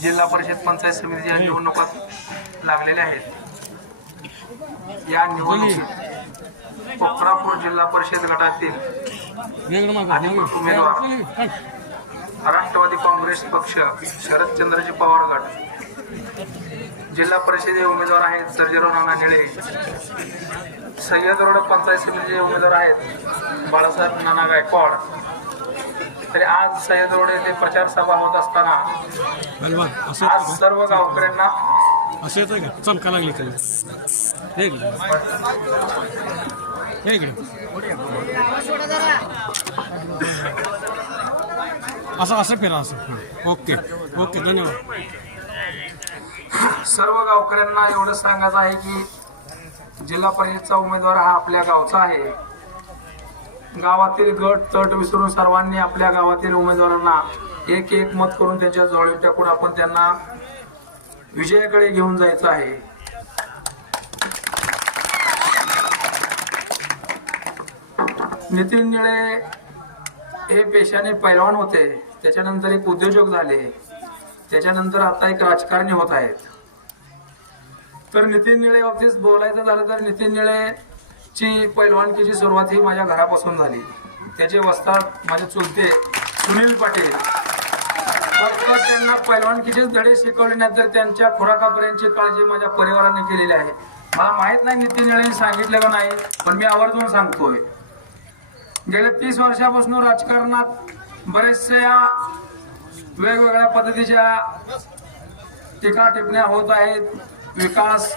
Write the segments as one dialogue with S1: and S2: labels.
S1: जिल्हा परिषद पंचायत समितीच्या निवडणुका लागलेल्या आहेत. या निवडणुकीत कोल्हापूर जिल्हा परिषद गटातील उमेदवार राष्ट्रवादी काँग्रेस पक्ष शरदचंद्रजी पवार गट जिल्हा परिषदेचे उमेदवार आहेत सर्जेराव नाना निळे सह्याद रोड पंचायत समितीचे उमेदवार आहेत बाळासाहेब नाना गायकवाड तरी आज सह्याद रोड येथे प्रचार सभा होत असताना आज सर्व गावकऱ्यांना
S2: असं येतं का? चमका लागली त्याला. हे इकडे. हे इकडे. असं असं फिरा असं. ओके. ओके धन्यवाद.
S1: सर्व गावकऱ्यांना एवढं सांगायचं आहे की जिल्हा परिषदचा उमेदवार हा आपल्या गावचा आहे. गावातील गट तट विसरून सर्वांनी आपल्या गावातील उमेदवारांना एक एक मत करून त्यांच्या जवळ टाकून आपण त्यांना विजयाकडे घेऊन जायचं आहे. नितीन निळे हे पेशाने पैलवान होते. त्याच्यानंतर एक उद्योजक झाले. त्याच्यानंतर आता एक राजकारणी होत आहेत. तर नितीन निळे बाबतीत बोलायचं झालं तर नितीन निळे ची पैलवानकीची सुरुवात ही माझ्या घरापासून झाली. त्याचे वस्ताद माझे चुलते सुनील पाटील. फक्त त्यांना पैलवानकीचेच धडे शिकवले नाही तर त्यांच्या खुराकापर्यंतची काळजी माझ्या परिवाराने केलेली आहे. मला माहीत नाही नितीन येळेने सांगितलं का नाही पण मी आवर्जून सांगतोय. गेल्या तीस वर्षापासून राजकारणात बरेचशा वेगवेगळ्या पद्धतीच्या टीका टिपण्या होत आहेत. विकास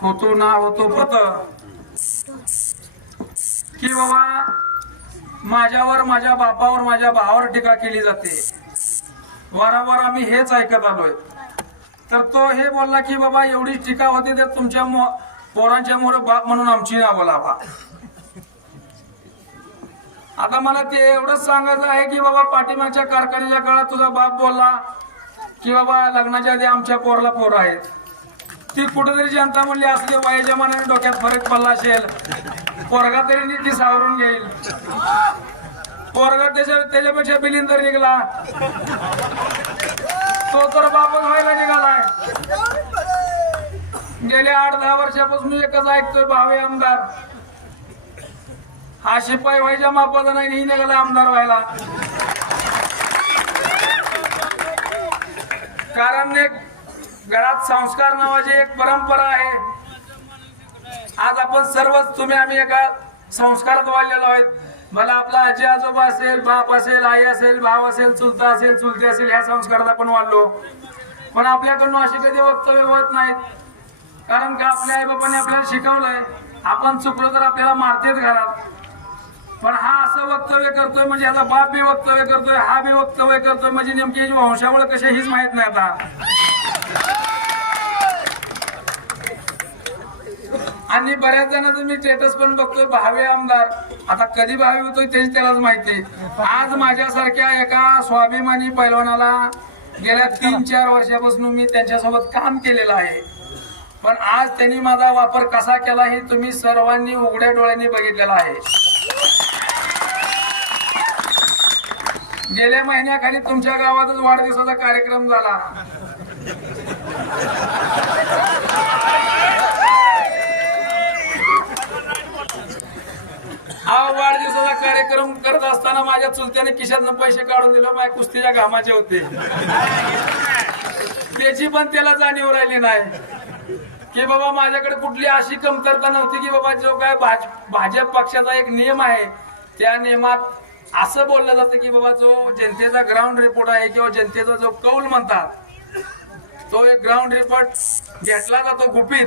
S1: होतो ना होतो पत की बाबा माझ्यावर माझ्या बापावर माझ्या भावावर टीका केली जाते. वारंवार आम्ही हेच ऐकत आलोय. तर तो हे बोलला की बाबा एवढी टीका होती तर तुमच्या पोरांच्या मुळे बाप म्हणून आमची नावं लावा. आता मला ते एवढंच सांगायचं आहे की बाबा पाठीमागच्या कारखान्याच्या काळात तुझा बाप बोलला की बाबा लग्नाच्या आधी आमच्या पोरला पोरं आहेत. ती कुठेतरी जनता म्हणली असली वयाच्या मानाने डोक्यात फरक पडला असेल. पोरगा तरी नीट ती सावरून घेईल. पोरगा त्याच्या त्याच्यापेक्षा बिलिंदर निघाला. तो तर बापच व्हायला निघालाय. गेल्या आठ दहा वर्षापासून मी एकच ऐकतोय भावे आमदार. हा शिपाई व्हायच्या मापाचा नाही ही निघाला आमदार व्हायला. कारण एक घरात संस्कार नावाची एक परंपरा आहे. आज आपण सर्वच तुम्ही आम्ही एका संस्कारात वाढलेलो आहेत. मला आपला आजी आजोबा असेल बाप असेल आई असेल भाव असेल चुलता असेल चुलती असेल ह्या संस्कारात आपण वाढलो. पण आपल्याकडून अशी कधी वक्तव्य होत नाहीत. कारण का आपल्या आई बाबांनी आपल्याला शिकवलंय आपण चुकलो तर आपल्याला मारतेच घरात. पण हा असं वक्तव्य करतोय म्हणजे ह्याचा बाप बी वक्तव्य करतोय हा बी वक्तव्य करतोय म्हणजे नेमकी वंशामुळे कशा हीच माहीत नाही आता. आणि बऱ्याच जणांचं मी स्टेटस पण बघतोय भावे आमदार. आता कधी भावे होतोय तेच त्यालाच माहिती आज माझ्यासारख्या एका स्वाभिमानी पैलवानाला गेल्या तीन चार वर्षापासून मी त्यांच्यासोबत काम केलेलं आहे. पण आज त्यांनी माझा वापर कसा केला हे तुम्ही सर्वांनी उघड्या डोळ्यांनी बघितलेला आहे. गेल्या महिन्याखाली तुमच्या गावातच वाढदिवसाचा कार्यक्रम झाला हा वाढदिवसाचा काम करत असताना माझ्या चुलत्याने खिशातनं पैसे काढून दिले माझ्या कुस्तीच्या घामाचे होते. त्याची पण त्याला जाणीव राहिली नाही. की बाबा माझ्याकडे कुठली अशी कमतरता नव्हती की बाबा जो काय भाज- भाजप पक्षाचा एक नियम आहे त्या नियमात असं बोललं जातं की बाबा जो जनतेचा ग्राउंड रिपोर्ट आहे किंवा जनतेचा जो कौल म्हणतात तो एक ग्राउंड रिपोर्ट घेतला जातो गुपित.